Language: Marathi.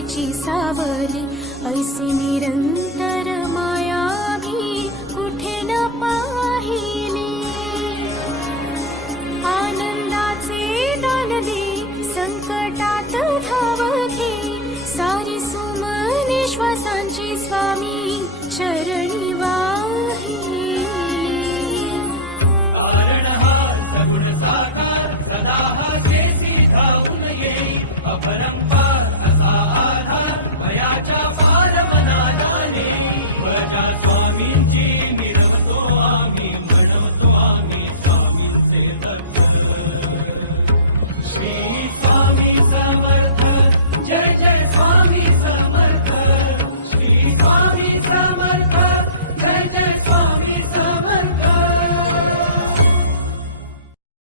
करुणेची सावली, ऐसी निरंतर माया मी कुठे न पाहिली. आनंदाचे दान दे, संकटात धाव घे, सारी सुमने श्वासांची स्वामी चरणी वाहिली. सगुण साकार सदा जेसी धावून ये, अभरम